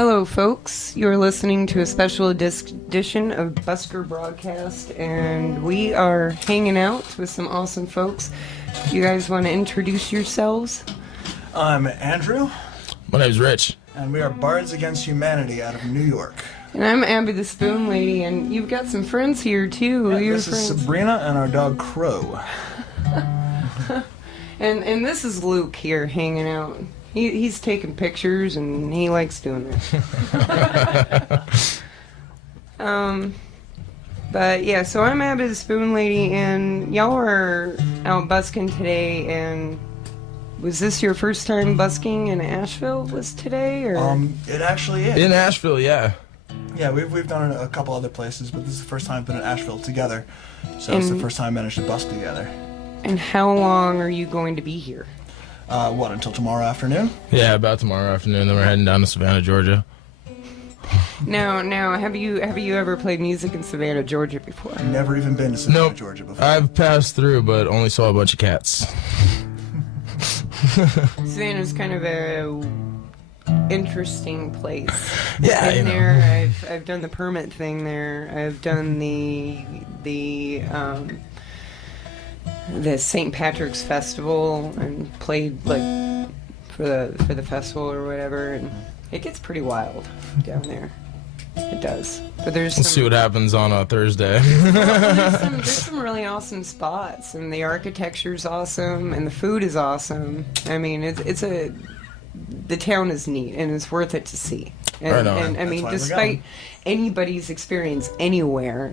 Hello, folks. You're listening to a special edition of Busker Broadcast, and we are hanging out with some awesome folks. You guys want to introduce yourselves? I'm Andrew. My name's Rich. And we are Bards Against Humanity out of New York. And I'm Abby the Spoon Lady, and you've got some friends here, too. Yeah, this is Sabrina and our dog Crow. and this is Luke here hanging out. He's taking pictures, and he likes doing that. But yeah, so I'm Abby the Spoon Lady, and y'all are out busking today. And was this your first time busking in Asheville? Was today, or? It actually is. In Asheville, yeah. Yeah, we've done it a couple other places, but this is the first time we've been in Asheville together. So it's the first time we managed to busk together. And how long are you going to be here? Until tomorrow afternoon? Yeah, about tomorrow afternoon. Then we're heading down to Savannah, Georgia. Now, have you ever played music in Savannah, Georgia before? I've never even been to Savannah, Nope. Georgia before. I've passed through, but only saw a bunch of cats. Savannah's kind of a interesting place. Yeah, I've been you know. there. I've done the permit thing there. I've done the St. Patrick's Festival and played like for the festival or whatever, and it gets pretty wild down there. It does. But Let's see what happens on a Thursday. there's some really awesome spots, and the architecture's awesome, and the food is awesome. I mean, the town is neat, and it's worth it to see. And, Right on. and I mean, That's why we're despite going. anybody's experience anywhere,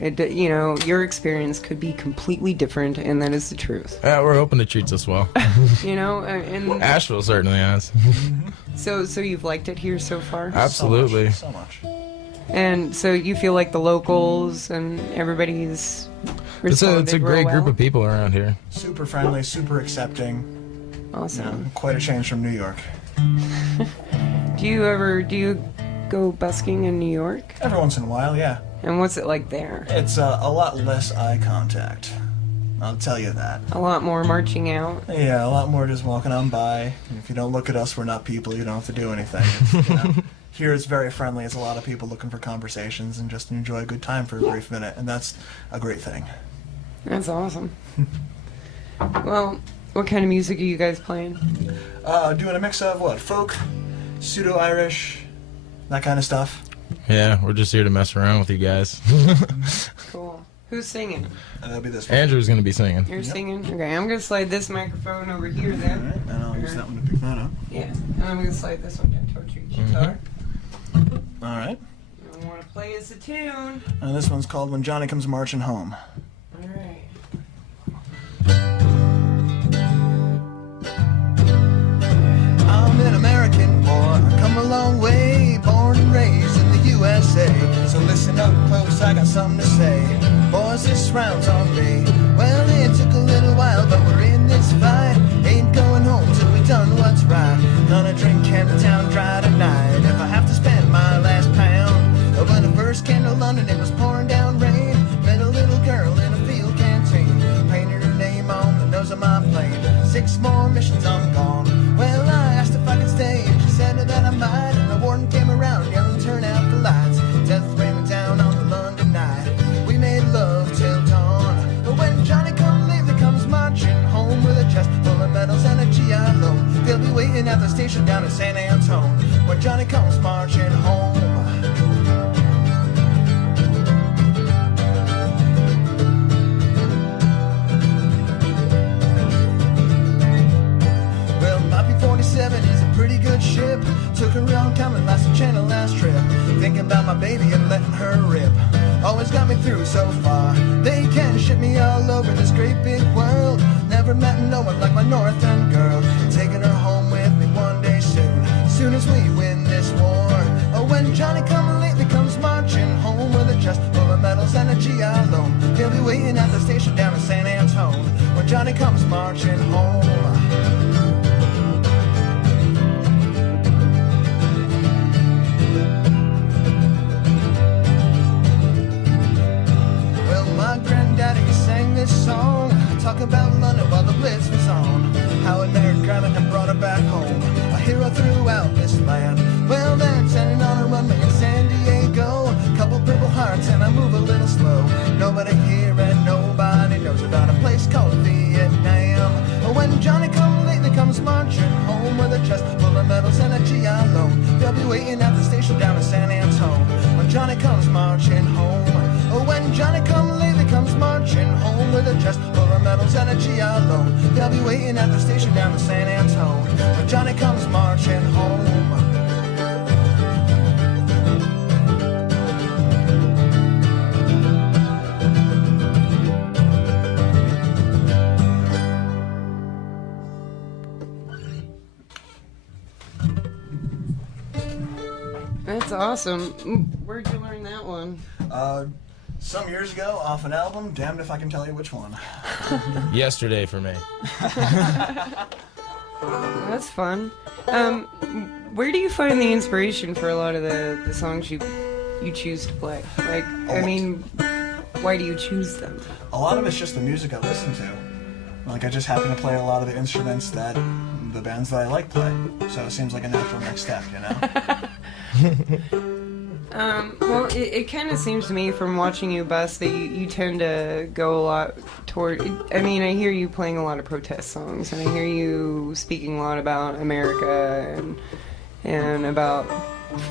your experience could be completely different, and that is the truth. Yeah, we're hoping it treats us well. And Asheville certainly has. so you've liked it here so far? Absolutely. So much. And so you feel like the locals and everybody's It's responded a great real group well? of people around here. Super friendly, super accepting. Awesome. Quite a change from New York. Do you go busking in New York? Every once in a while, yeah. And what's it like there? It's a lot less eye contact. I'll tell you that. A lot more marching out. Yeah, a lot more just walking on by. If you don't look at us, we're not people. You don't have to do anything. It's, here it's very friendly. It's a lot of people looking for conversations and just enjoy a good time for a brief minute, and that's a great thing. That's awesome. Well, what kind of music are you guys playing? Doing a mix of what? Folk, pseudo-Irish, that kind of stuff. Yeah, we're just here to mess around with you guys. Cool. Who's singing? And that'll be this one. Andrew's going to be singing. You're singing? Okay, I'm going to slide this microphone over here All then. right, and I'll use that one to pick that up. Yeah, and I'm going to slide this one down towards your guitar. All right. I want to play us a tune. And this one's called When Johnny Comes Marching Home. All right. I'm an American boy, I come a long way, born and raised in the USA. So listen up close, I got something to say. Boys, this round's on me. Well, it took a little while, but we're in this fight. Ain't going home till we done what's right. Gonna drink the town dry tonight. If I have to spend my last pound. When I first came to London, it was pouring down rain. Met a little girl in a field canteen. Painted her name on the nose of my plane. 6 more missions, I'm gone. Well, I asked if I could stay, and she said that I might. And the warden came around, yelling, turn out the lights. Death raining down on the London night. We made love till dawn. But when Johnny come lately comes marching home with a chest full of medals and a GI loan, they'll be waiting at the station down in San Antone. When Johnny comes marching home. Well, my P-47 is a pretty good ship. Took her around coming last channel last trip. Thinking about my baby and letting her rip. Always got me through so far. They can ship me all over this great big world. Never met no one like my northern girl. Taking her home with me one day soon. Soon as we win this war. Oh, when Johnny come lately comes marching home with a chest full of medals and a GI loan. He'll be waiting at the station down in San Antone. When Johnny comes marching home. Granddaddy sang this song, talk about London while the Blitz was on. How it married grandma and brought her back home, a hero throughout this land. Well then, sending on a run nobody here and nobody knows about a place called Vietnam. When Johnny come lately comes marching home with a chest full of medals and a GI loan, they'll be waiting at the station down in San Antone. When Johnny comes marching home, when Johnny come lately comes marching home with a chest full of medals and a GI loan, they'll be waiting at the station down in San Antone. When Johnny comes marching home. That's awesome. Where'd you learn that one? Some years ago, off an album, damned if I can tell you which one. Yesterday for me. That's fun. Where do you find the inspiration for a lot of the songs you choose to play? Like, I mean, why do you choose them? A lot of it's just the music I listen to. Like, I just happen to play a lot of the instruments that the bands that I like play. So it seems like a natural next step, you know? Well, it kind of seems to me from watching you bust that you tend to go a lot toward. I mean, I hear you playing a lot of protest songs, and I hear you speaking a lot about America and about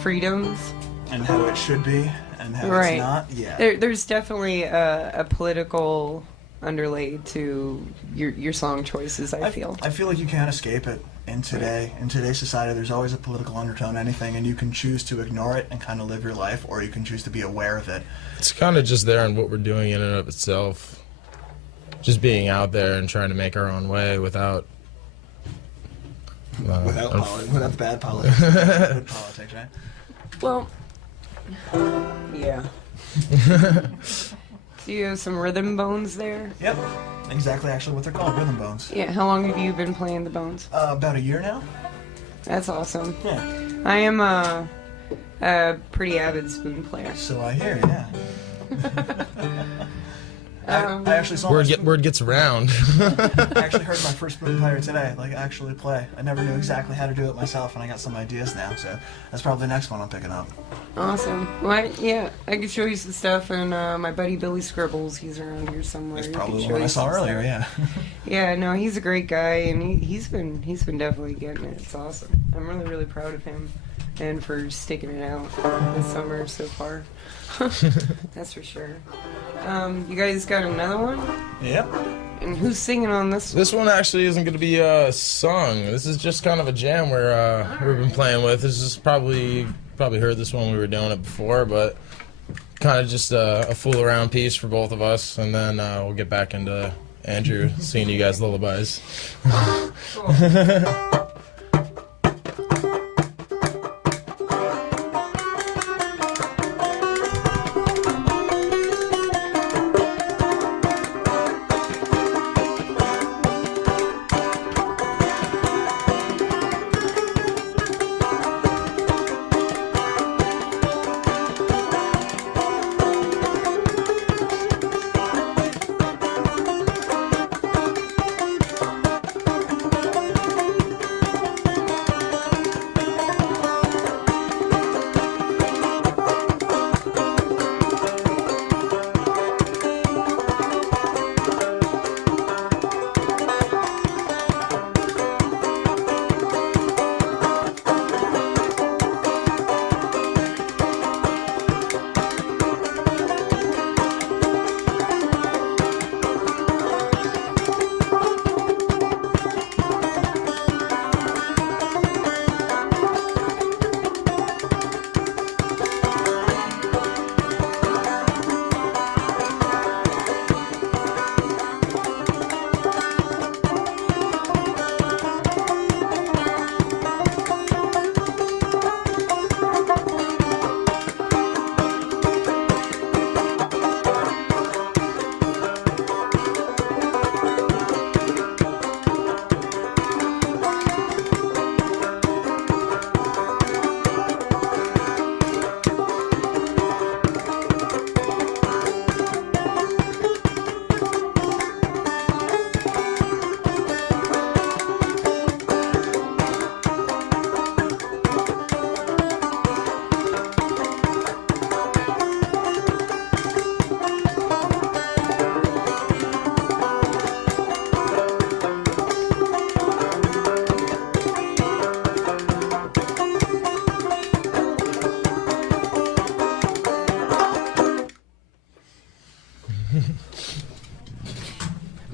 freedoms. And how it should be, and how Right. it's not. Yeah. There's definitely a political underlay to your song choices, I feel. I feel like you can't escape it in today's society. There's always a political undertone to anything, and you can choose to ignore it and kind of live your life, or you can choose to be aware of it. It's kind of just there in what we're doing in and of itself. Just being out there and trying to make our own way without Without the bad politics. Good politics, right? Well, yeah. Do you have some rhythm bones there? Yep. Exactly, actually, what they're called, rhythm bones. Yeah, how long have you been playing the bones? About a year now. That's awesome. Yeah. I am a pretty avid spoon player. So I hear, yeah. I actually saw word gets around. I actually heard my first spoon player today, like actually play. I never knew exactly how to do it myself, and I got some ideas now, so that's probably the next one I'm picking up. Awesome. Well, yeah, I could show you some stuff, and my buddy Billy Scribbles, he's around here somewhere. It's He probably could the one show I you saw some earlier, stuff. yeah. Yeah, no, he's a great guy, and he's been definitely getting it. It's awesome. I'm really, really proud of him, and for sticking it out this summer so far. That's for sure. You guys got another one? Yep. And who's singing on this one? This one actually isn't going to be sung. This is just kind of a jam we've been playing with. This is probably heard this one, we were doing it before, but kind of just a fool around piece for both of us, and then we'll get back into Andrew singing you guys lullabies. Cool.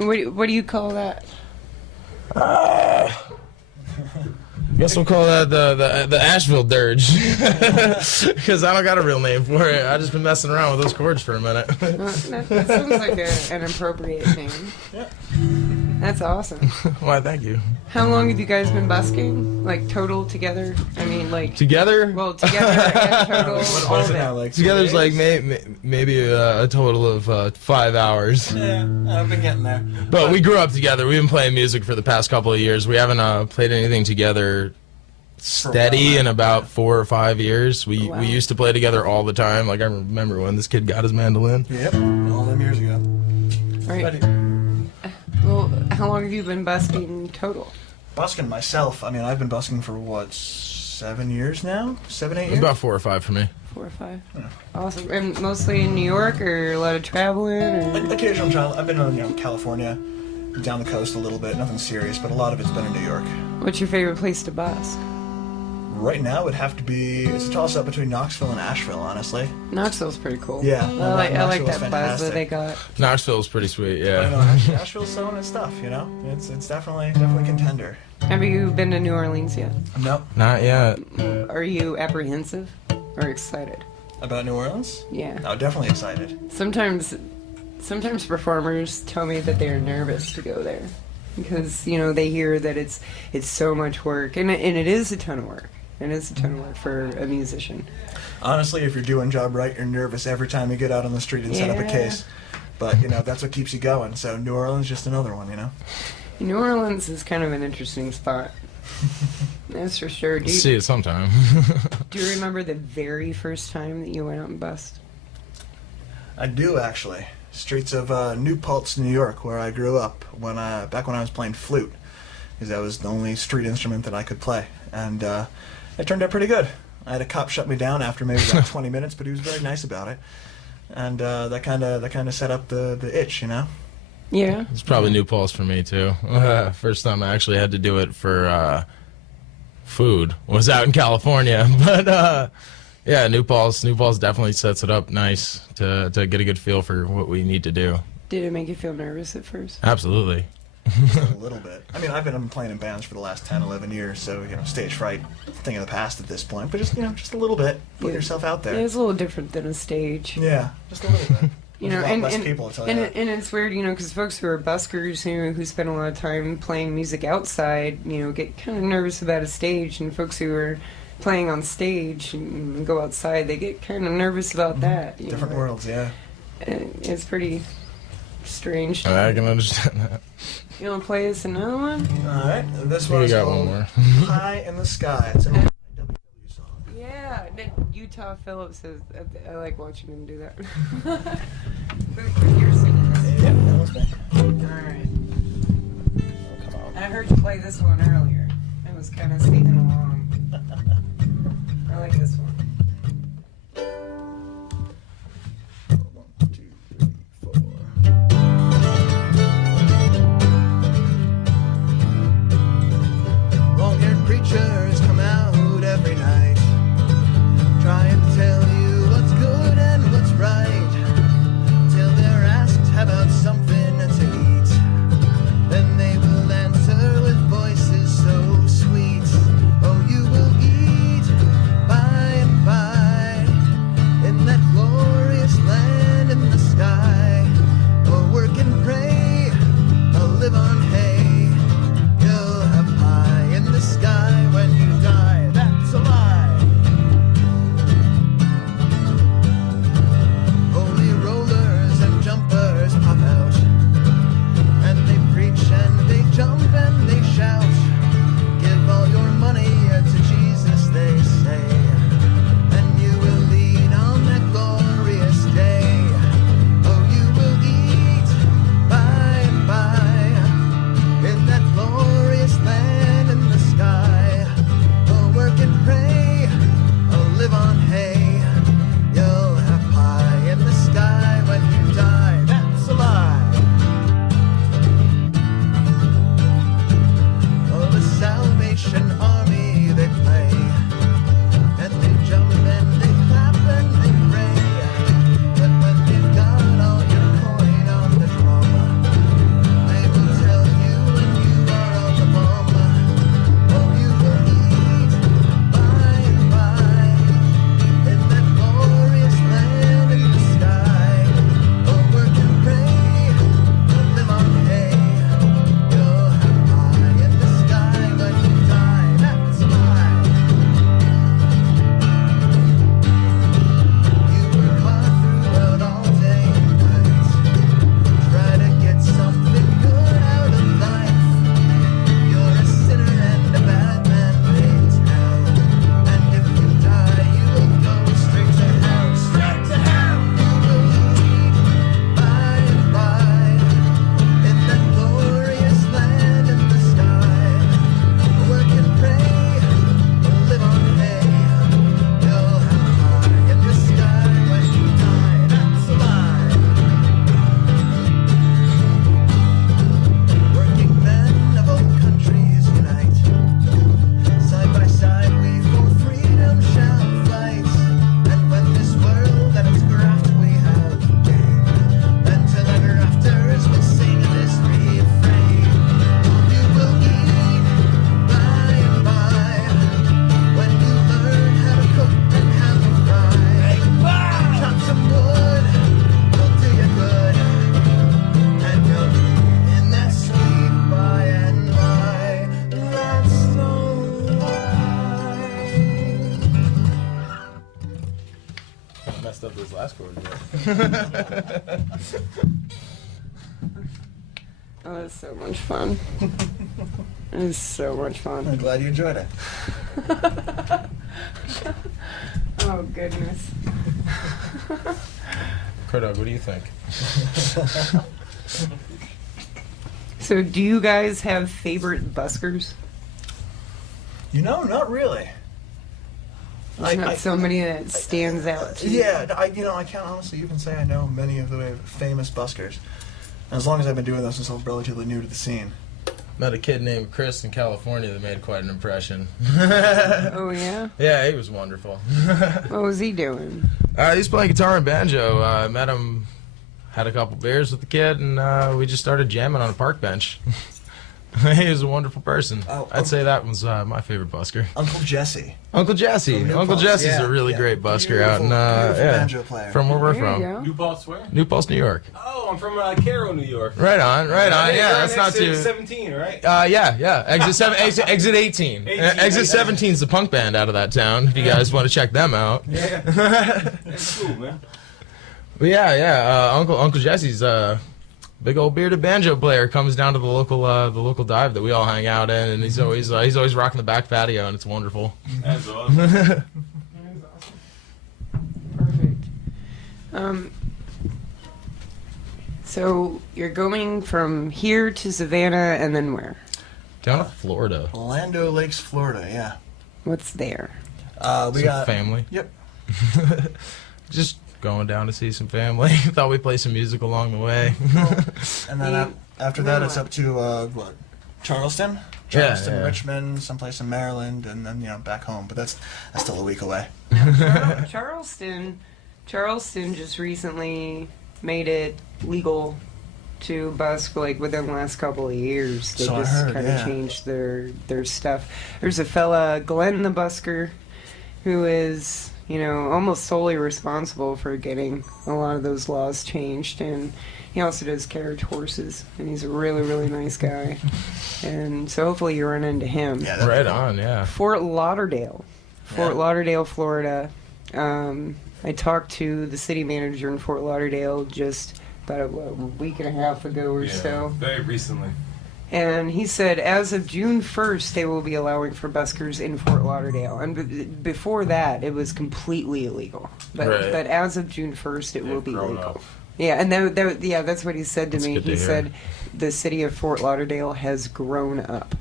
What do you call that? Guess we'll call that the Asheville dirge, because I don't got a real name for it. I just been messing around with those chords for a minute. That sounds like an appropriate name. Yeah. That's awesome. Why? Thank you. How long have you guys been busking? Like total together? I mean, like Together? well, together and total. What all is of it it. now? Like Together's 2 like days? maybe a total of 5 hours. Yeah, I've been getting there. But we grew up together. We've been playing music for the past couple of years. We haven't played anything together steady in about 4 or 5 years. We used to play together all the time. Like I remember when this kid got his mandolin. Yep, all them years ago. Right. Well, how long have you been busking total? Busking myself. I mean, I've been busking for what, 7 years now? 7, 8 It's years. about 4 or 5 for me. 4 or 5. Awesome. And mostly in New York, or a lot of traveling, or Occasional travel. I've been in California, down the coast a little bit. Nothing serious, but a lot of it's been in New York. what's your favorite place to busk? Right now, it would have to be. It's a toss-up between Knoxville and Asheville, honestly. Knoxville's pretty cool. Yeah, I like Knoxville's that buzz fantastic. that they got. Knoxville's pretty sweet, I know yeah. Asheville's selling its stuff. It's definitely contender. Have you been to New Orleans yet? Nope. Not yet. Are you apprehensive or excited? About New Orleans? Yeah. No, definitely excited. Sometimes performers tell me that they're nervous to go there because they hear that it's so much work, and it is a ton of work. It is a ton of work for a musician. Honestly, if you're doing job right, you're nervous every time you get out on the street and set up a Yeah. case. But that's what keeps you going. So New Orleans, just another one. New Orleans is kind of an interesting spot. That's for sure. Do See you, it sometime. do you remember the very first time that you went out and busked? I do actually. Streets of New Paltz, New York, where I grew up back when I was playing flute, because that was the only street instrument that I could play, and it turned out pretty good. I had a cop shut me down after maybe about 20 minutes, but he was very nice about it, and that kind of set up the itch, Yeah. It's probably New Paltz for me too. First time I actually had to do it for food was out in California, but yeah, New Paltz definitely sets it up nice to get a good feel for what we need to do. Did it make you feel nervous at first? Absolutely. A little bit. I mean, I've been playing in bands for the last 10, 11 years, so stage fright, thing of the past at this point. But just a little bit, put Yeah. yourself out there. It's a little different than a stage. Yeah, just a little bit. There's a lot and, less and, people, I'll tell you and, that. and it's weird, because folks who are buskers, who spend a lot of time playing music outside, get kind of nervous about a stage, and folks who are playing on stage and go outside, they get kind of nervous about that. Different worlds, yeah. It's pretty strange. I can understand that. You want to play us another one? All right, this We one's got called one more. High in the Sky. It's an IWW song. Yeah, Utah Phillips says, I like watching him do that. Who you're singing this? Yeah, that was me. Alright. Oh, come on. I heard you play this one earlier. I was kind of singing along. I like this one. 1, 2, 3, 4. Long-haired preachers come out every night, trying to tell you what's good and what's right, till they're asked about something to eat. Then they will answer with voices so sweet. Oh, messed up this last chord. Oh, that's so much fun. It is so much fun. I'm glad you enjoyed it. Oh, goodness. Curdog, what do you think? So, do you guys have favorite buskers? Not really. There's not somebody that stands out to you. Yeah, I can't honestly even say I know many of the famous buskers. As long as I've been doing this since I'm relatively new to the scene. Met a kid named Chris in California that made quite an impression. Oh, yeah? Yeah, he was wonderful. What was he doing? He's playing guitar and banjo. I met him, had a couple beers with the kid, and we just started jamming on a park bench. He was a wonderful person. I'd say that was my favorite busker. Uncle Jesse. Uncle Jesse. Uncle Jesse's a really great busker out in banjo player. from where we're There you from. go. New Paltz where? New Paltz, New York. Oh, I'm from Cairo, New York. Right on. Yeah, that's not too. 17, right? Yeah. Exit 18. 18, Exit 17 is the punk band out of that town. If you guys want to check them out. Yeah. That's cool, man. But yeah. Uncle Jesse's big old bearded banjo player comes down to the local dive that we all hang out in, and he's always rocking the back patio, and it's wonderful. That's awesome. Perfect. So you're going from here to Savannah, and then where? Down to Florida. Orlando Lakes, Florida, yeah. What's there? We Some got family. Yep. Just going down to see some family. Thought we'd play some music along the way. And then after that, it's up to Charleston, yeah. Richmond, someplace in Maryland, and then back home. But that's still a week away. Charleston just recently made it legal to busk within the last couple of years. They So I just heard, kind of yeah. changed their stuff. There's a fella, Glenn the Busker, who is almost solely responsible for getting a lot of those laws changed, and he also does carriage horses, and he's a really, really nice guy. And so hopefully you run into him. Yeah, that'd be Right cool. on, yeah. Fort Lauderdale, Florida. I talked to the city manager in Fort Lauderdale just about a week and a half ago or so. Very recently. And he said as of June 1st, they will be allowing for buskers in Fort Lauderdale. And before that, it was completely illegal. But as of June 1st, it will be grown legal. up. Yeah, and that's what he said to me. good to He hear. said the city of Fort Lauderdale has grown up.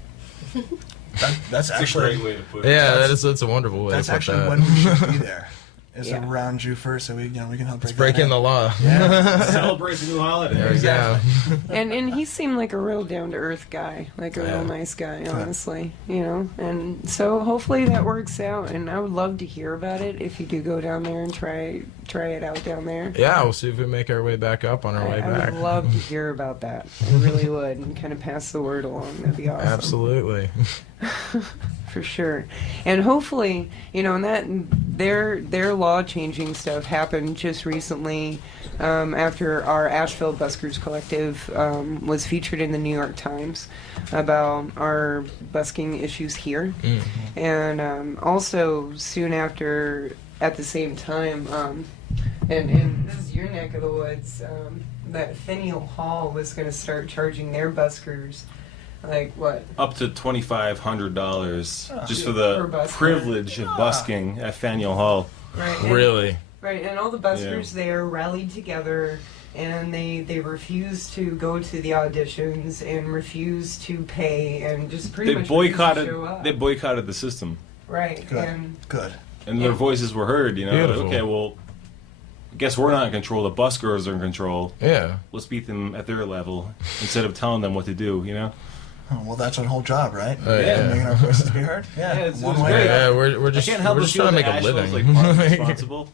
That's That's a actually great way to put it. Yeah, that's a wonderful way that's to put actually that. when we should be there. Is Yeah. around June 1st, so we can help It's break breaking that the law. Celebrate the new holiday. There we go. And he seemed like a real down-to-earth guy, like a real nice guy, honestly, And so hopefully that works out, and I would love to hear about it if you do go down there and try it out down there. Yeah, we'll see if we make our way back up on our way I back. would love to hear about that. I really would, and kind of pass the word along. That'd be awesome. Absolutely. For sure. And hopefully, and that their law changing stuff happened just recently after our Asheville Buskers Collective was featured in the New York Times about our busking issues here. Mm-hmm. And also soon after, at the same time, and this is your neck of the woods, that Faneuil Hall was going to start charging their buskers what? Up to $2,500 just for Per the busker. privilege of busking at Faneuil Hall. Right. And, Really. Right, and all the buskers there rallied together, and they refused to go to the auditions and refused to pay, and just pretty They much refused to show up. boycotted the system, Right, Good. and Good. and their voices were heard. Beautiful. Okay, well, I guess we're not in control. The buskers are in control. Yeah. Let's beat them at their level instead of telling them what to do. Oh, well, that's our whole job, right? Yeah. Making our voices be heard. Yeah, Yeah, it's one way. great. Yeah, we're just I can't help we're but just feel trying to that make a Asheville's living. partly responsible.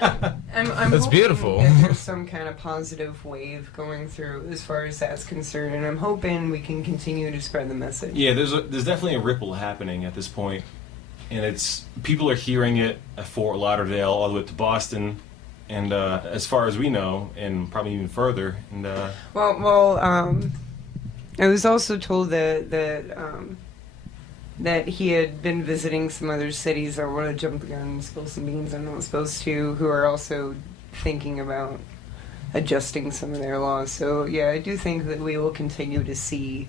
I'm That's hoping beautiful. that there's some kind of positive wave going through as far as that's concerned, and I'm hoping we can continue to spread the message. Yeah, there's definitely a ripple happening at this point, and it's people are hearing it at Fort Lauderdale all the way to Boston, and as far as we know, and probably even further. And Well, I was also told that that he had been visiting some other cities. I want to jump the gun and spill some beans I'm not supposed to, who are also thinking about adjusting some of their laws. So yeah, I do think that we will continue to see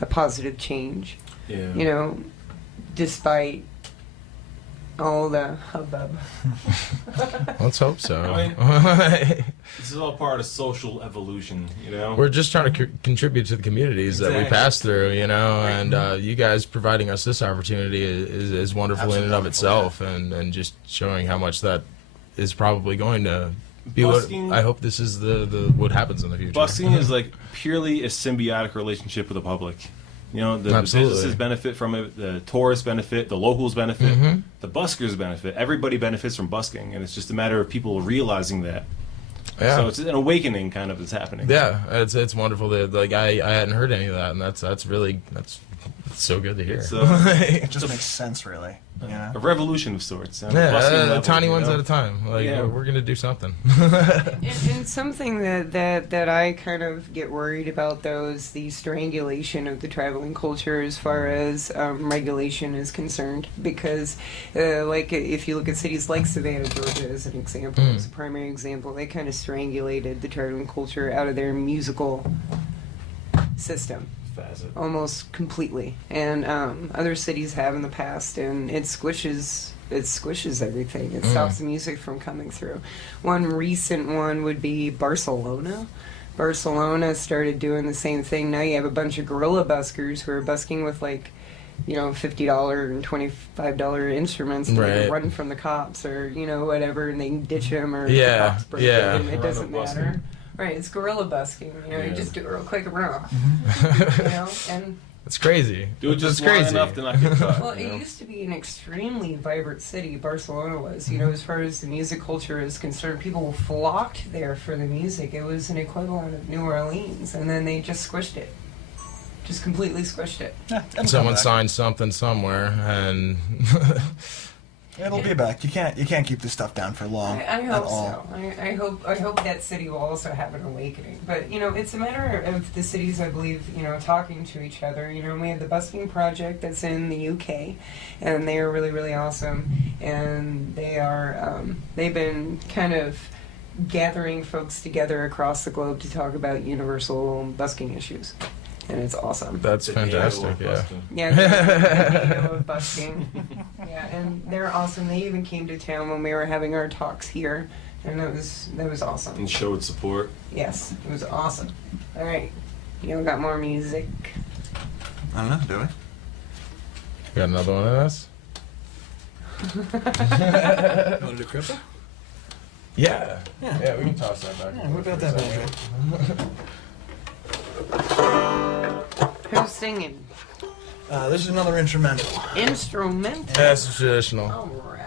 a positive change. Yeah. You know, despite all the hubbub. Let's hope so. This is all part of social evolution, you know? We're just trying to contribute to the communities that we pass through, you know, and you guys providing us this opportunity is wonderful in and of itself, and just showing how much that is probably going to be Busking, what I hope this is the what happens in the future. Busking is like purely a symbiotic relationship with the public. You know, the businesses benefit from it, the tourists benefit, the locals benefit, the buskers benefit. Everybody benefits from busking, and it's just a matter of people realizing that. Yeah. So it's an awakening kind of that's happening. Yeah, it's wonderful that like I hadn't heard any of that, and that's really so good to hear. It just makes sense, really. You know? A revolution of sorts. On a busking level, tiny ones know? at a time. Like Yeah. we're gonna do something. And something that I kind of get worried about, though, is the strangulation of the traveling culture as far as regulation is concerned. Because, like, if you look at cities like Savannah, Georgia, as an example, as a primary example, they kind of strangulated the traveling culture out of their musical system. Almost completely, and other cities have in the past, and it squishes everything. It stops the music from coming through. One recent one would be Barcelona. Barcelona started doing the same thing. Now you have a bunch of guerrilla buskers who are busking with like, you know, $50 and $25 instruments to run from the cops, or you know, whatever, and they can ditch them, or the cops break them. It doesn't matter. Right, it's guerrilla busking. You know, you just do it real quick and run off. You know, and it's crazy. Do it just long enough to not get caught. well, it used to be an extremely vibrant city. Barcelona was, you know, as far as the music culture is concerned. People flocked there for the music. It was an equivalent of New Orleans, and then they just squished it. Just completely squished it. Yeah, Someone signed something somewhere, and it'll be back. You can't keep this stuff down for long. I hope at all. so. I hope that city will also have an awakening. But you know, it's a matter of the cities, I believe, you know, talking to each other. You know, we have the Busking Project that's in the UK, and they are really, really awesome. And they are they've been kind of gathering folks together across the globe to talk about universal busking issues. And it's awesome. that's fantastic. Yeah. Yeah, the of busking. Yeah, and they're awesome. They even came to town when we were having our talks here, and that was awesome. And showed support. Yes, it was awesome. All right, you know, got more music. I don't know, do we? Got another one of us? Want to do crypto? Yeah, we can toss that back. Yeah, what about that banjo? Who's singing? This is another instrumental. Instrumental. That's traditional. All right.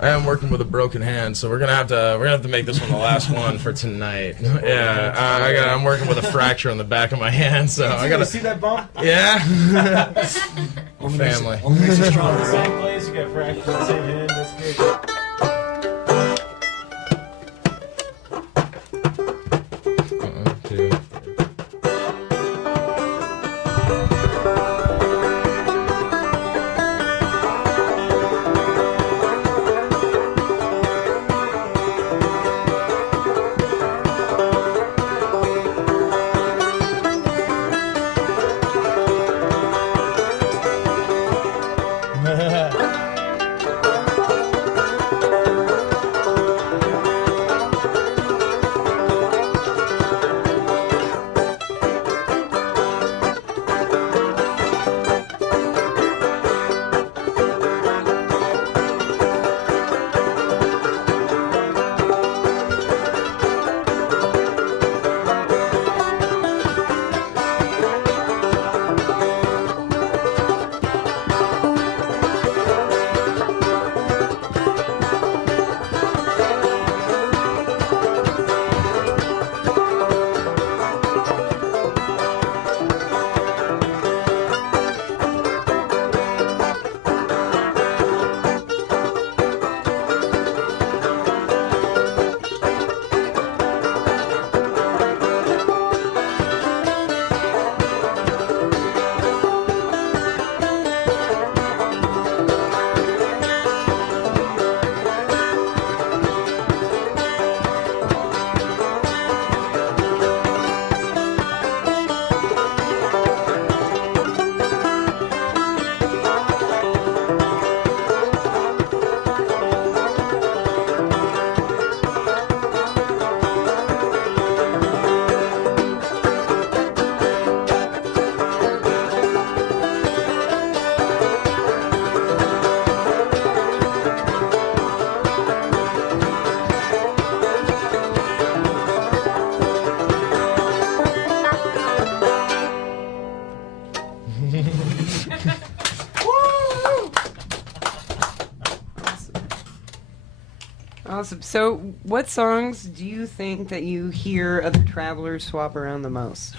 I am working with a broken hand, so we're gonna have to make this one the last one for tonight. Yeah, I'm working with a fracture on the back of my hand, so I gotta see that bump? Yeah. Family. Only makes it stronger. Same place, you got fractured on the same hand, that's good. Two. Awesome. So, what songs do you think that you hear other travelers swap around the most?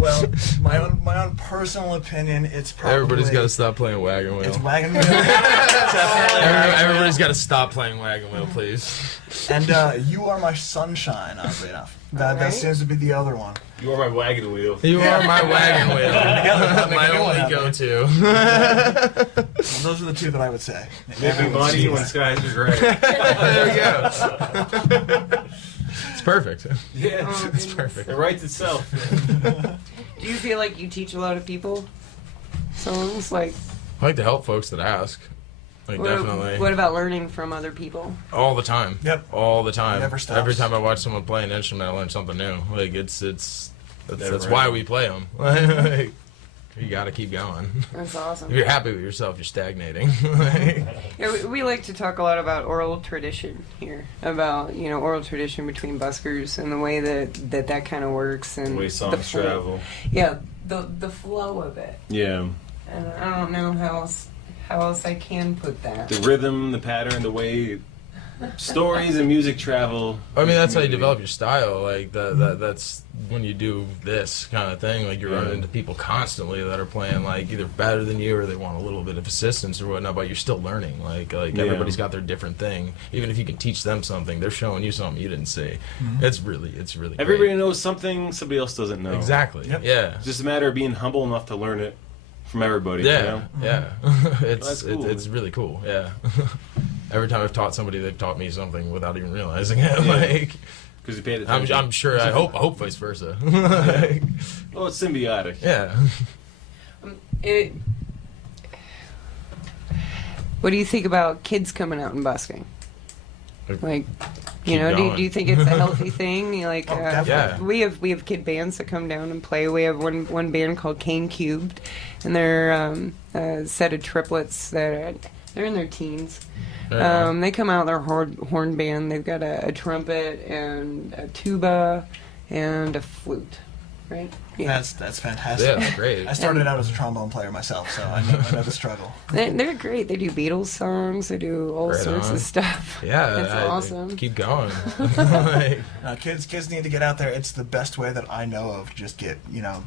Well, my own personal opinion, it's probably... Everybody's got to stop playing Wagon Wheel. It's Wagon Wheel. Definitely. Everybody's got to stop playing Wagon Wheel, please. And You Are My Sunshine, oddly enough. That seems to be the other one. You are my wagon wheel. You are my wagon wheel. My Make only it go-to. Well, those are the two that I would say. Maybe Monty when skies are gray. There we go. It's perfect. Yeah, It's perfect. it writes itself. Do you feel like you teach a lot of people songs? Like, I like to help folks that ask. Like, definitely. What about learning from other people? All the time. Yep. All the time. Never stops. Every time I watch someone play an instrument, I learn something new. Like, that's Never why ends. we play them. Like, you got to keep going. That's awesome. If you're happy with yourself, you're stagnating. Yeah, we like to talk a lot about oral tradition here, about oral tradition between buskers and the way that kind of works and The way songs flow. travel. Yeah, the flow of it, Yeah. and I don't know how else I can put that. The rhythm, the pattern, the way stories and music travel. I mean, that's how you develop your style. Like that's when you do this kind of thing. Like you're running into people constantly that are playing like either better than you or they want a little bit of assistance or whatnot. But you're still learning. Like everybody's got their different thing. Even if you can teach them something, they're showing you something you didn't see. It's really Everybody great. knows something somebody else doesn't know. Exactly. Yep. Yeah. It's just a matter of being humble enough to learn it from everybody. Yeah, You know? yeah. That's cool. It's really cool. Yeah. Every time I've taught somebody, they've taught me something without even realizing it. Yeah. Like, Because you paid attention. I'm sure. I hope vice versa. Well, it's symbiotic. Yeah. What do you think about kids coming out and busking? Like, Keep do going. you think it's a healthy thing? Like, definitely. Yeah. we have kid bands that come down and play. We have one band called Cane Cubed, and they're a set of triplets that they're in their teens. They come out, they're a horn band. They've got a trumpet and a tuba and a flute, right? Yeah. That's fantastic. Yeah, that's great. I started out as a trombone player myself, so I know the struggle. They're great. They do Beatles songs. They do all Right sorts on. of stuff. Yeah, It's awesome. Keep going. Like, Kids need to get out there. It's the best way that I know of. Just get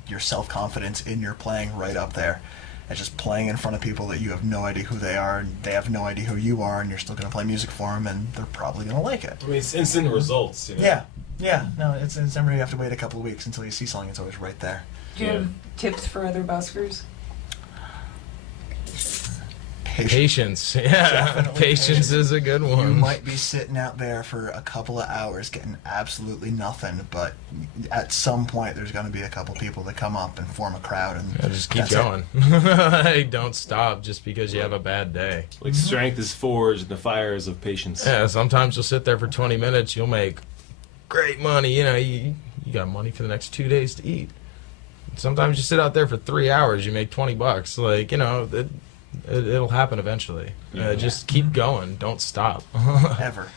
your self-confidence in your playing right up there. And just playing in front of people that you have no idea who they are, and they have no idea who you are, and you're still going to play music for them, and they're probably going to like it. I mean, it's instant results. You know? Yeah. No, it's never you have to wait a couple of weeks until you see something. It's always right there. Do you have tips for other buskers? patience. Yeah, Definitely patience is a good You one. might be sitting out there for a couple of hours getting absolutely nothing, but at some point there's going to be a couple people that come up and form a crowd, and Yeah, just keep that's going. Like, don't stop just because you have a bad day. Like strength is forged in the fires of patience. Yeah, sometimes you'll sit there for 20 minutes, you'll make great money. You got money for the next 2 days to eat. Sometimes you sit out there for 3 hours, you make $20. Like, it'll happen eventually. Just keep going. Don't stop. Ever.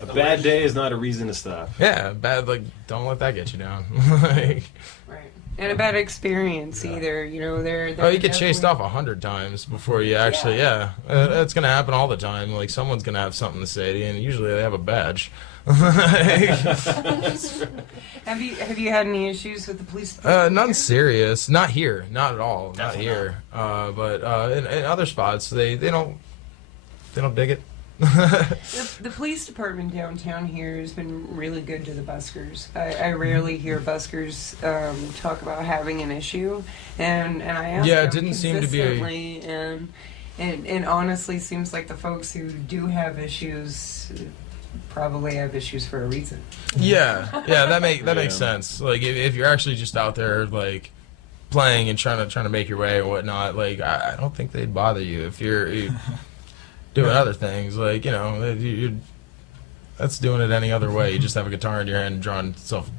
A bad day is not a reason to stop. Yeah, bad. Like, don't let that get you down. Like, Right. And a bad experience either. They're oh, you get chased off 100 times before you actually. Yeah, that's gonna happen all the time. Like, someone's gonna have something to say to you, and usually they have a badge. Have you had any issues with the police? None serious. Not here. Not at all. Definitely not here. But in other spots, they don't dig it. The police department downtown here has been really good to the buskers. I rarely hear buskers talk about having an issue, and I ask Yeah, it them didn't seem to be a- consistently, and it honestly seems like the folks who do have issues probably have issues for a reason. Yeah, that makes sense. Like, if you're actually just out there like playing and trying to make your way or whatnot, like I don't think they'd bother you if you're doing other things. Like, you're that's doing it any other way. You just have a guitar in your hand and drawing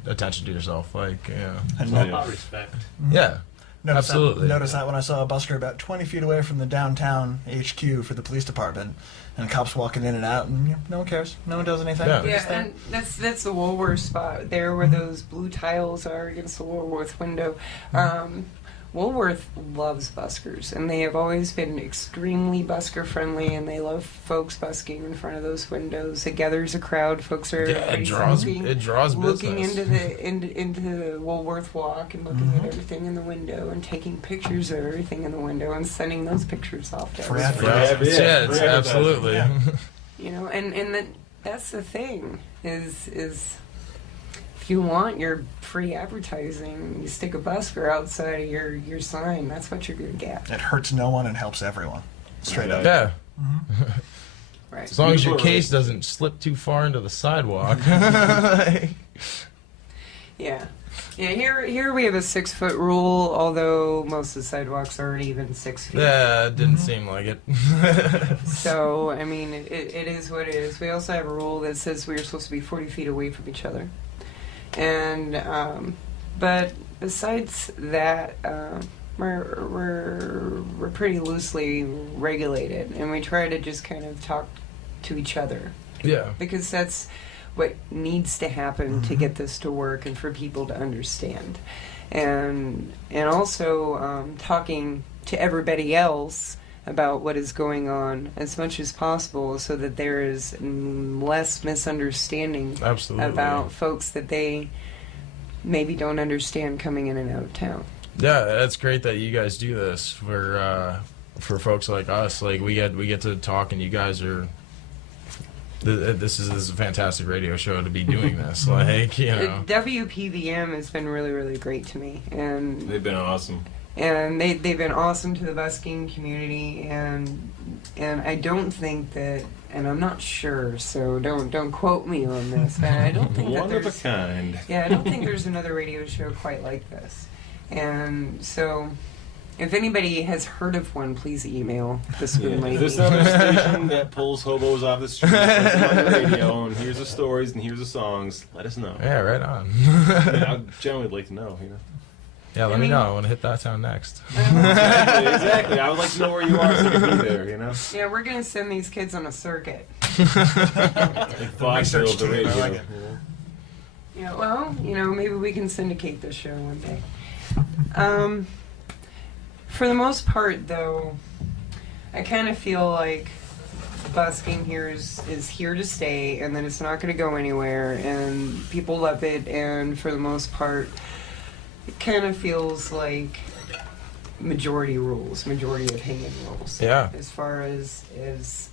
attention to yourself. Like, And Respect. yeah. Absolutely. Notice that when I saw a busker about 20 feet away from the downtown HQ for the police department, and cops walking in and out, and no one cares. No one does anything. Yeah. They're just Yeah, there. and that's the Woolworth spot there where those blue tiles are against the Woolworth window. Woolworth loves buskers, and they have always been extremely busker friendly, and they love folks busking in front of those windows. It gathers a crowd. Folks are it draws looking business. into the Woolworth walk and looking at everything in the window and taking pictures of everything in the window and sending those pictures off to everybody. Yeah, absolutely. Yeah. You know, and that's the thing is if you want your free advertising, you stick a busker outside of your sign. That's what you're going to get. It hurts no one and helps everyone. Straight up. Yeah. Right. As long as your case doesn't slip too far into the sidewalk. Yeah. Yeah, here we have a 6-foot rule, although most of the sidewalks aren't even 6 feet. Yeah, it didn't seem like it. So, I mean, it is what it is. We also have a rule that says we're supposed to be 40 feet away from each other. And, but besides that, we're pretty loosely regulated, and we try to just kind of talk to each other. Yeah. Because that's what needs to happen to get this to work and for people to understand. And also talking to everybody else about what is going on as much as possible so that there is less misunderstanding about folks that they maybe don't understand coming in and out of town. Yeah, that's great that you guys do this for folks like us. Like we get to talk, and you guys are. This is a fantastic radio show to be doing this. Like, you know, WPVM has been really, really great to me, and They've been awesome. and they've been awesome to the busking community, and I don't think that, and I'm not sure, so don't quote me on this, but I don't think that One of a there's kind. I don't think there's another radio show quite like this, and so. If anybody has heard of one, please email the Spoon Lady. If there's another station that pulls hobos off the street, puts them on the radio, and here's the stories and here's the songs, let us know. yeah, right on. I'd generally like to know, you know. Yeah, let me know. I want to hit that town next. Exactly. I would like to know where you are so I can be there, you know. Yeah, we're gonna send these kids on a circuit. Like vaudeville of the radio. I like it. Yeah, well, maybe we can syndicate this show one day. For the most part, though, I kind of feel like busking here is here to stay, and that it's not going to go anywhere, and people love it, and for the most part, it kind of feels like majority opinion rules. Yeah. As far as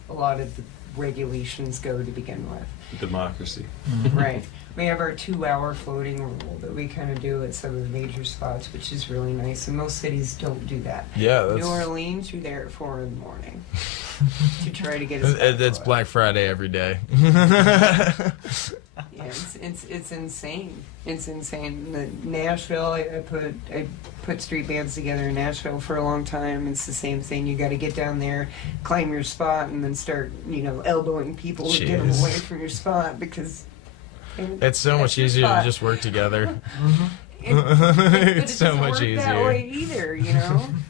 a lot of the regulations go to begin with. Democracy. Right. We have our 2-hour floating rule that we kind of do at some of the major spots, which is really nice. And most cities don't do that. Yeah, that's... New Orleans, you're there at 4 in the morning to try to get us. It's Black Friday every day. Yeah, it's insane. It's insane. Nashville, I put street bands together in Nashville for a long time. It's the same thing. You got to get down there, climb your spot, and then start elbowing people to get them away from your spot because. It's so much easier to just work together. It's so much easier. It doesn't work that way either,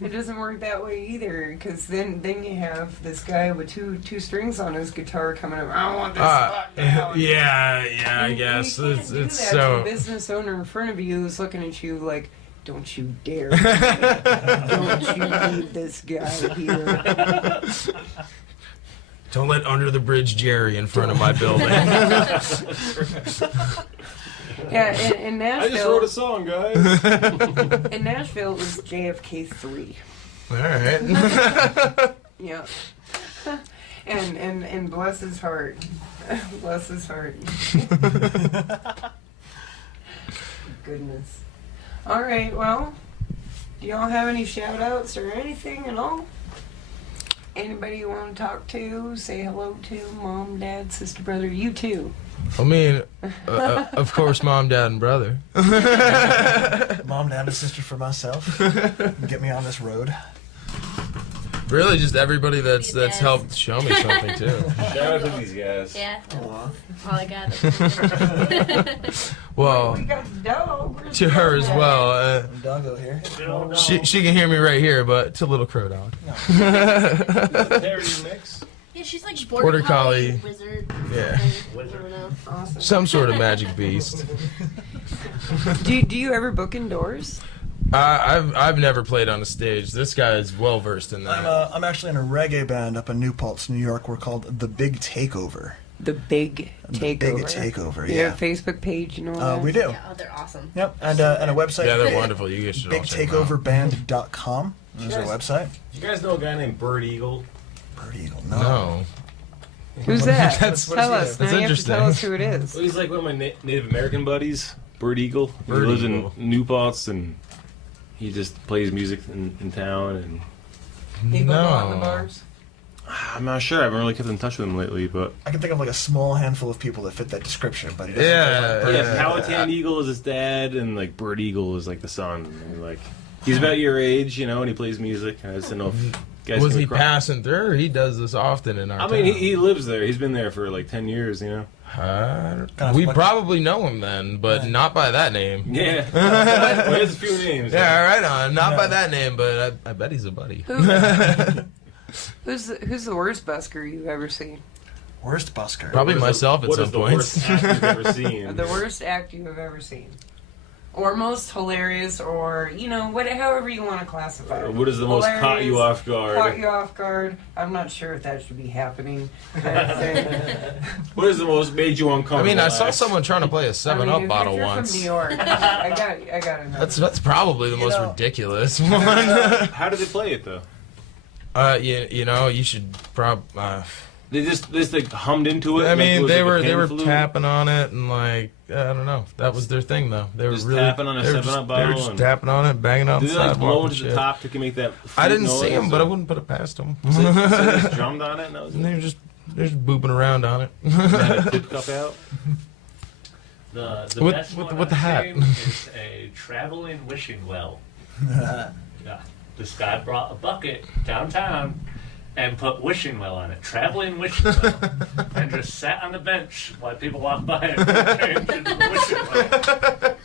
It doesn't work that way either, because then you have this guy with two strings on his guitar coming up. I want this spot down. Yeah, I guess You can't it's do that so. to a business owner in front of you who's looking at you like, don't you dare! Don't you leave this guy here. Don't let Under the Bridge Jerry in front of my building. Yeah, in Nashville. I just wrote a song, guys. In Nashville, it was JFK 3. All right. Yeah. And bless his heart. Bless his heart. Goodness. All right, well, do y'all have any shout outs or anything at all? Anybody you want to talk to, say hello to, mom, dad, sister, brother, you too. I mean, of course, mom, dad, and brother. Mom, dad, and sister for myself. Get me on this road. Really, just everybody that's helped show me something too. Shout out to these guys. Yeah. Aww. All I got. Well, We got the dog. Where's to the her dog as at? well. Doggo here. She can hear me right here, but it's a little crow dog. Terrier mix. Yeah, she's like Border collie. wizard. Yeah. I don't know. Awesome. Some sort of magic beast. Do you ever book indoors? I've never played on a stage. This guy is well versed in that. I'm actually in a reggae band up in New Paltz, New York. We're called The Big Takeover. The Big Takeover. The Big Takeover, You yeah. have a Facebook page, you know that? We do. Yeah, oh, they're awesome. Yep, and a website. Yeah, they're wonderful. You guys should all check them out. BigTakeoverBand.com is our website. You guys know a guy named Bird Eagle? Bird Eagle, No. Who's that? That's- Tell what is us. he? Now That's you have to tell us interesting. who it is. Well, he's like one of my Native American buddies, Bird Eagle. Bird he lives Eagle. in New Paltz, and he just plays music in town. And He go on the No. bars? I'm not sure. I haven't really kept in touch with him lately, but I can think of like a small handful of people that fit that description, but he doesn't. Yeah, play like yeah, Powhatan Eagle is his dad, and like Bird Eagle is like the son. And, like he's about your age, you know, and he plays music. I just don't know if you guys Was came he across- passing through? Or he does this often in our I mean, town. he lives there. He's been there for like 10 years, you know. We probably know him then, but not by that name. Yeah. Well, there's a few names. Yeah, right on. Not by that name, but I bet he's a buddy. Who's the worst busker you've ever seen? Worst busker. Probably What is the- myself at what some is the points. worst act you've ever seen? The worst act you have ever seen, or most hilarious, or however you want to classify it. What is the most caught you Hilarious, off guard? Caught you off guard. I'm not sure if that should be happening. Kind of thing. What is the most made you uncomfortable? I mean, I saw act? someone trying to play a 7-Up if bottle you're once. from New York, I got know. That's probably the most know- ridiculous one. How did they play it though? You should They just like hummed into it. I like it mean, was they like a were pan flute? tapping on it and like I don't know. That was their thing though. They were Just really tapping on a they were 7-Up just- They bottle were just and- tapping on it, banging on Did the they like sidewalk. blow and into the shit. top to make that? I didn't flute see noise, them, but I or- wouldn't put it past them. So they just drummed on it, and that was And it. they're just booping around on it. Had a tip cup out. The With- best with- one with the I've hat. seen is a traveling wishing well. Yeah. This guy brought a bucket downtown and put wishing well on it. Traveling wishing well. And just sat on the bench while people walked by and changed into the wishing well.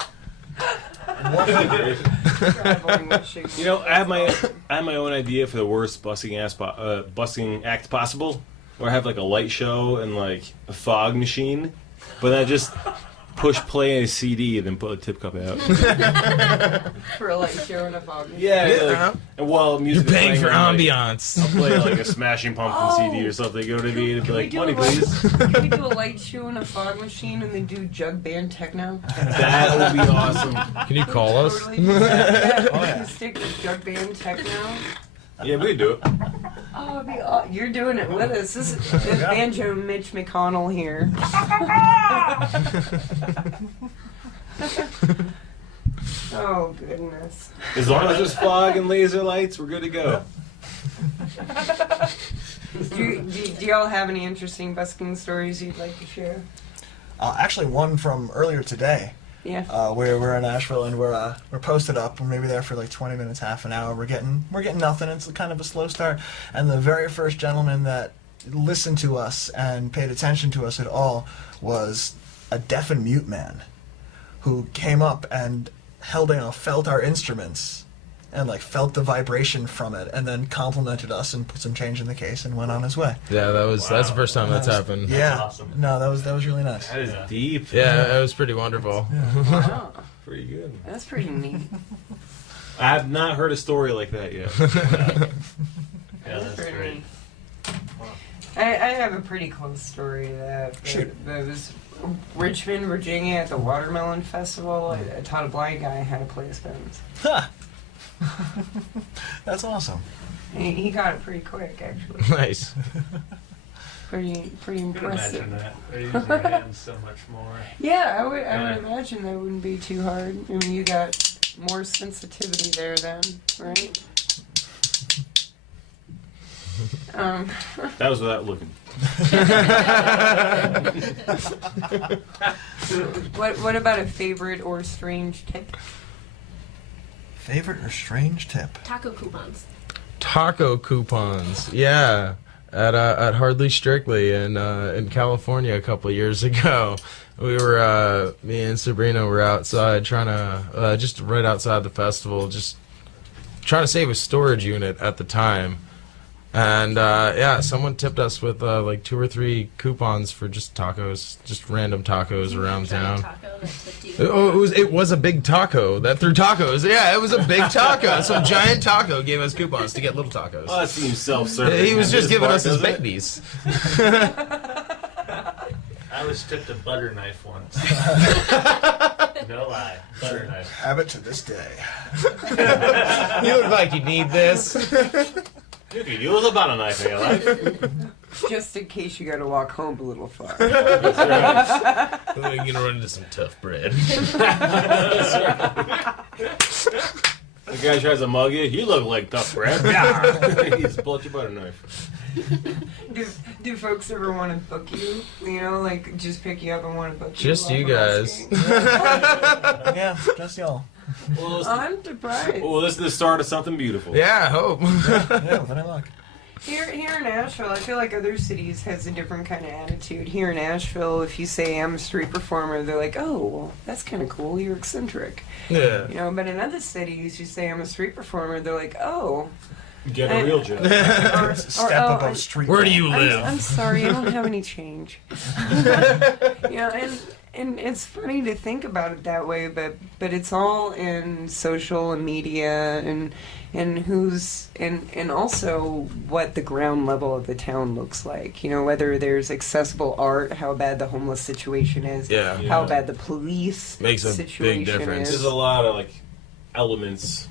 Traveling wishing. You know, I have my own idea for the worst busking act possible. Where I have like a light show and like a fog machine, but then I just push play on a CD and then put a tip cup out. For a light show and a fog. Yeah, Yeah. like, and while music You're is paying for playing, ambiance. I'll play like a Smashing Pumpkin CD or something. Go to me and be like, Can we money do a please. Can we do a light show and a fog machine and then do jug band techno? That would be awesome. Can you call us? Totally do that. Yeah, we can stick with jug band techno. Yeah, we could do it. Oh, it'd be you're doing it with us. This is banjo Mitch McConnell here. Oh goodness. As long as there's fog and laser lights, we're good to go. Do y'all have any interesting busking stories you'd like to share? Actually, one from earlier today. Yeah. Where we're in Asheville and we're posted up. We're maybe there for like 20 minutes, half an hour. We're getting nothing. It's kind of a slow start. And the very first gentleman that listened to us and paid attention to us at all was a deaf and mute man who came up and felt our instruments and like felt the vibration from it and then complimented us and put some change in the case and went on his way. Yeah, that's the first time that's happened. Yeah. awesome. No, that was really nice. That is deep. Yeah, it was pretty wonderful. Wow, Pretty good. that's pretty neat. I have not heard a story like that yet. Yeah, That's that's pretty great. neat. I have a pretty close story to that. Shoot. That was Richmond, Virginia at the Watermelon Festival. I taught a blind guy how to play a spoons. Ha! That's awesome. He got it pretty quick, actually. Nice. Pretty You can impressive. imagine that. They use their hands so much more. Yeah, I would Yeah. imagine that wouldn't be too hard. I mean, you got more sensitivity there then, right? That was without looking. What about a favorite or strange tip? Favorite or strange tip? Taco coupons. Taco coupons. Yeah. At Hardly Strictly in California a couple of years ago. We were me and Sabrina were outside trying to just right outside the festival, just trying to save a storage unit at the time. And yeah, someone tipped us with like 2 or 3 coupons for just tacos, just random tacos around town. Taco that tipped you. Oh, it was a big taco that threw tacos. Yeah, it was a big taco. Some giant taco gave us coupons to get little tacos. Oh, that seems self-serving. He was just giving us his doesn't it? babies. I was tipped a butter knife once. No lie, butter knife. Have it to this day. You look like you need this. You could use a butter knife in your life. Just in case you got to walk home a little far. You're gonna run into some tough bread. The guy tries to mug you. You look like tough bread. Yeah. He just pull out your butter knife. Do folks ever want to book you? You know, like just pick you up and want to book you? Just you guys. Yeah, just y'all. Well, I'm surprised. well, this is the start of something beautiful. Yeah, I hope. Yeah, with any luck. Here in Asheville, I feel like other cities has a different kind of attitude. Here in Asheville, if you say I'm a street performer, they're like, oh, well, that's kind of cool. You're eccentric. Yeah. You know, but in other cities, you say I'm a street performer, they're like, oh. Get a real job. Or, Step oh, above street. Where do you live? I'm sorry, I don't have any change. Yeah, and it's funny to think about it that way, but it's all in social and media and who's and also what the ground level of the town looks like. You know, whether there's accessible art, how bad the homeless situation is, Yeah. how bad the police Makes a big situation difference. is. There's a lot of like elements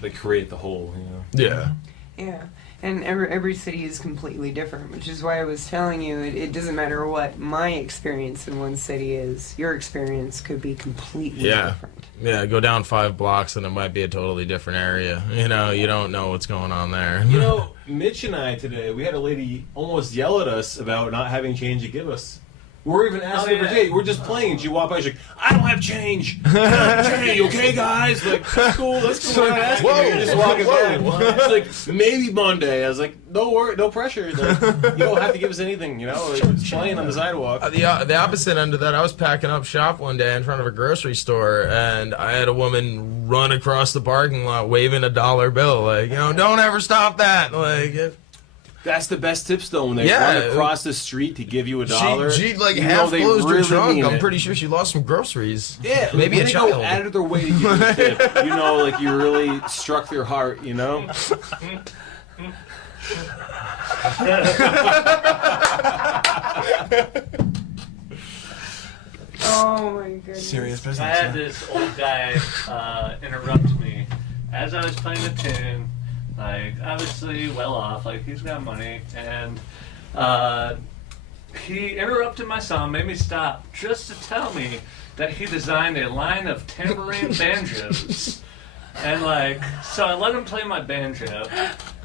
that create the whole. You know. Yeah. Yeah, and every city is completely different, which is why I was telling you it doesn't matter what my experience in one city is. Your experience could be completely different. Yeah, go down 5 blocks and it might be a totally different area. You know, you don't know what's going on there. You know, Mitch and I today, we had a lady almost yell at us about not having change to give us. We're even asking for change. We're just playing. She walked by. She's like, "I don't have change. I don't have change. Okay, guys? Like, that's cool. That's cool. I'm asking you. You're just walking back. She's like, maybe Monday. I was like, no worry, no pressure. Like, you don't have to give us anything. You know, it's playing on the sidewalk. The opposite end of that, I was packing up shop one day in front of a grocery store, and I had a woman run across the parking lot waving a $1 bill, like, you know, don't ever stop that. Like, That's the best tips, though, when they run across the street to give you $1. she like you half know they closed her really trunk. mean I'm it. pretty sure she lost some groceries. Yeah, maybe when a they child. go out of their way to give you a tip, you know, like you really struck their heart, you know? Oh my goodness. Serious business. I had huh? this old guy interrupt me as I was playing a tune, like obviously well off, like he's got money, and he interrupted my song, made me stop just to tell me that he designed a line of tambourine banjos. And like, so I let him play my banjo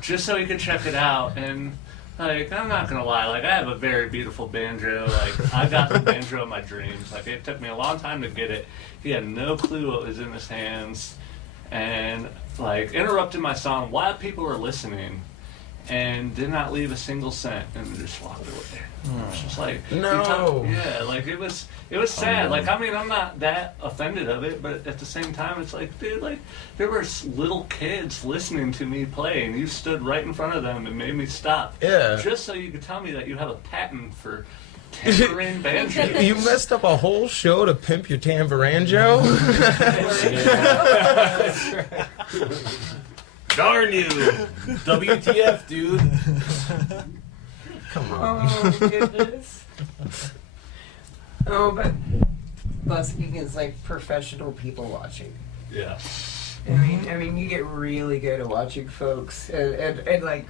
just so he could check it out. And like, I'm not gonna lie, like I have a very beautiful banjo. Like I got the banjo of my dreams. Like it took me a long time to get it. He had no clue what was in his hands, and like interrupted my song while people were listening, and did not leave a single cent, and just walked away. It was just like No. yeah, like it was sad. Like I mean, I'm not that offended of it, but at the same time, it's like, dude, like there were little kids listening to me play, and you stood right in front of them and made me stop. Yeah. Just so you could tell me that you have a patent for tambourine banjo. You messed up a whole show to pimp your tamboranjo? Darn you! WTF, dude? Come on. Oh my goodness. Oh, but busking is like professional people watching. Yeah. I mean, you get really good at watching folks and like,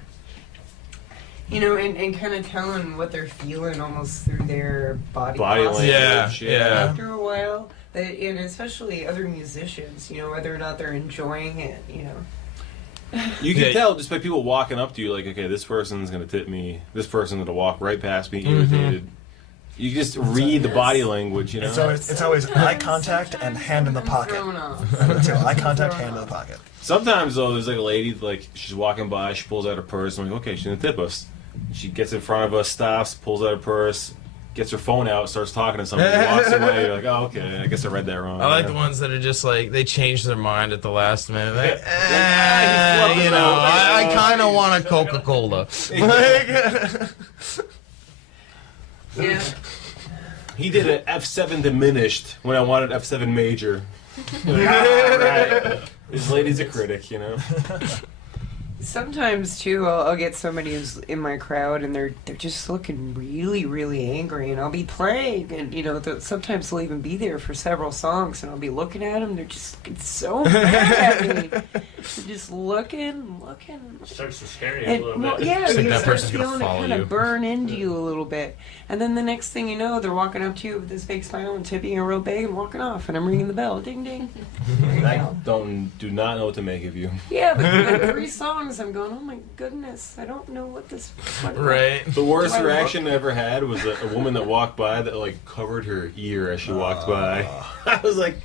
you know, and kind of telling what they're feeling almost through their body language. Yeah. After a while, and especially other musicians, you know, whether or not they're enjoying it, you know. You can tell just by people walking up to you, like, okay, this person's going to tip me. This person's going to walk right past me, irritated. You just read the body language, you know? It's always eye contact and hand in the pocket. Thrown off. That's it, eye contact, hand in the pocket. Sometimes, though, there's like a lady, like, she's walking by, she pulls out her purse, and I'm like, okay, she's going to tip us. She gets in front of us, stops, pulls out her purse, gets her phone out, starts talking to somebody, walks away. You're like, oh, okay, I guess I read that wrong. I like the ones that are just like they change their mind at the last minute. Like, you know, I kind of want a Coca-Cola. Yeah. He did an F7 diminished when I wanted F7 major. Like, right. This lady's a critic, you know. Sometimes too, I'll get somebody who's in my crowd and they're just looking really, really angry, and I'll be playing, and you know, sometimes they'll even be there for several songs, and I'll be looking at them. They're just looking so mad at me. They're just looking. Starts to scare you And, a little well, bit. yeah, Think you that start person's gonna feeling it follow kind you. of burn into you a little bit, and then the next thing you know, they're walking up to you with this big smile and tipping you real big and walking off, and I'm ringing the bell, ding ding. There you I go. do not know what to make of you. Yeah, but like 3 songs, I'm going, oh my goodness, I don't know what this. Right. The worst Do I reaction I ever had was a woman that walked by that like covered her ear as she walked by. I was like,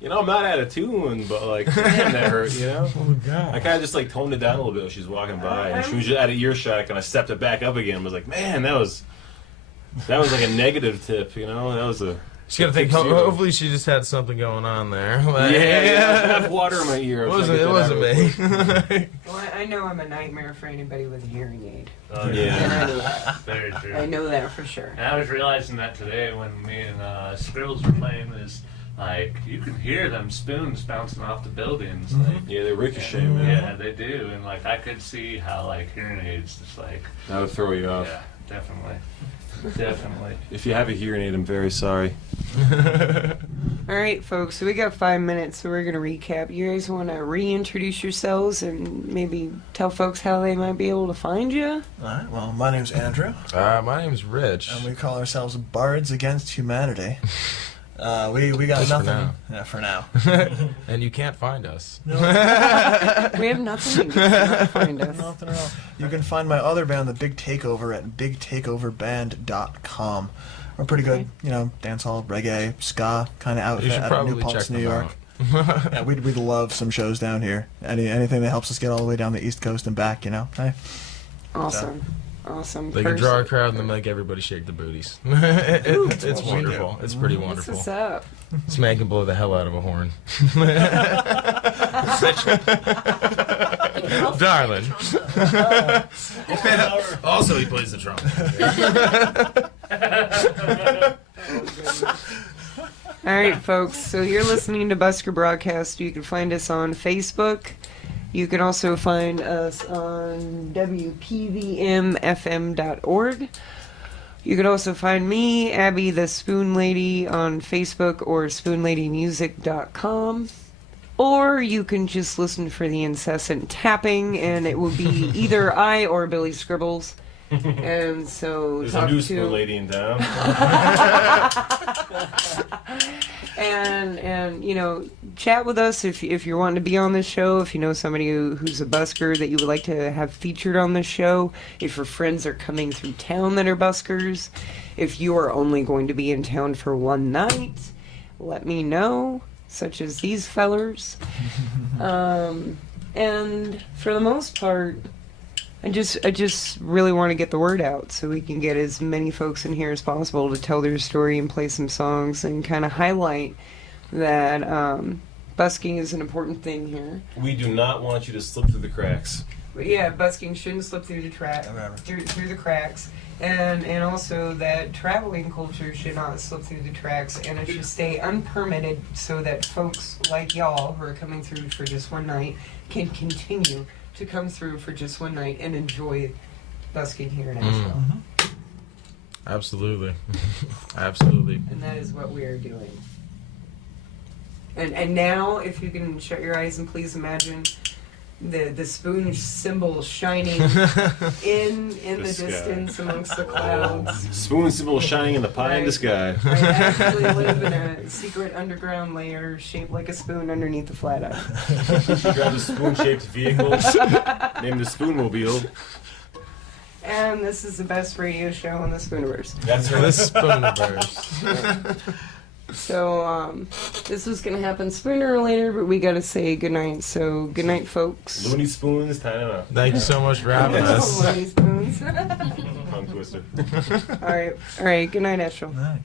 you know, I'm not out of tune, but like, damn, that hurt, you know? Oh God. I kind of just like toned it down a little bit when she was walking by, and she was just out of earshot. I kind of stepped it back up again. I was like, man, that was like a negative tip, you know? That was a. She's gonna think. Hopefully, she just had something going on there. Like, Yeah, I have water in my ear. It wasn't me. Well, I know I'm a nightmare for anybody with a hearing aid. Oh, Yeah. And I know that. Very true. I know that for sure. And I was realizing that today when me and Scribbles were playing is like you can hear them spoons bouncing off the buildings. Like, Yeah, they ricochet, man. yeah, they do. And like I could see how like hearing aids just like That would throw you off. yeah, definitely. Definitely. If you have a hearing aid, I'm very sorry. All right, folks. So we got 5 minutes, so we're gonna recap. You guys want to reintroduce yourselves and maybe tell folks how they might be able to find you? All right. Well, my name's Andrew, My name's Rich. and we call ourselves Bards Against Humanity. We got Just for nothing. now. Yeah, for now. And you can't find us. We have nothing. You cannot find us. Nothing at all. You can find my other band, The Big Takeover, at bigtakeoverband.com. We're pretty good, you know, dancehall, reggae, ska kind of You outfit should out of New probably check Paltz, New them York. out. Yeah, we'd love some shows down here. Anything that helps us get all the way down the East Coast and back, you know. Hey. Awesome. Awesome. They can draw a crowd and then make everybody shake their booties. It's what we wonderful. It's pretty What's wonderful. this up? This man can blow the hell out of a horn. Darling. Also, he plays the trumpet. All right, folks. So you're listening to Busker Broadcast. You can find us on Facebook. You can also find us on WPVMFM.org. You can also find me, Abby the Spoon Lady, on Facebook or SpoonLadyMusic.com. Or you can just listen for the incessant tapping, and it will be either I or Billy Scribbles. And so There's talk a new to spoon lady in town. and you know, chat with us if you're wanting to be on this show, if you know somebody who's a busker that you would like to have featured on this show, if your friends are coming through town that are buskers, if you are only going to be in town for one night, let me know, such as these fellers. And for the most part, I just really want to get the word out so we can get as many folks in here as possible to tell their story and play some songs and kind of highlight that busking is an important thing here. We do not want you to slip through the cracks. But yeah, busking shouldn't slip through the through the cracks, and also that traveling culture should not slip through the cracks, and it should stay unpermitted so that folks like y'all who are coming through for just one night can continue to come through for just one night and enjoy busking here in Asheville. Absolutely. Absolutely. And that is what we are doing. And now, if you can shut your eyes and please imagine the spoon symbol shining in the sky. distance amongst the clouds. Spoon symbol shining in the pie in the sky. I actually live in a secret underground layer shaped like a spoon underneath the flat eye. She drives a spoon-shaped vehicle named the Spoonmobile. And this is the best radio show on the Spooniverse. That's her. The Spooniverse. So, this was going to happen sooner or later, but we got to say goodnight. So, goodnight, folks. Looney Spoons, time out. Thank you so much for having us. Looney Spoons. Tongue twister. Twister. All right. Good night, Astral. All right.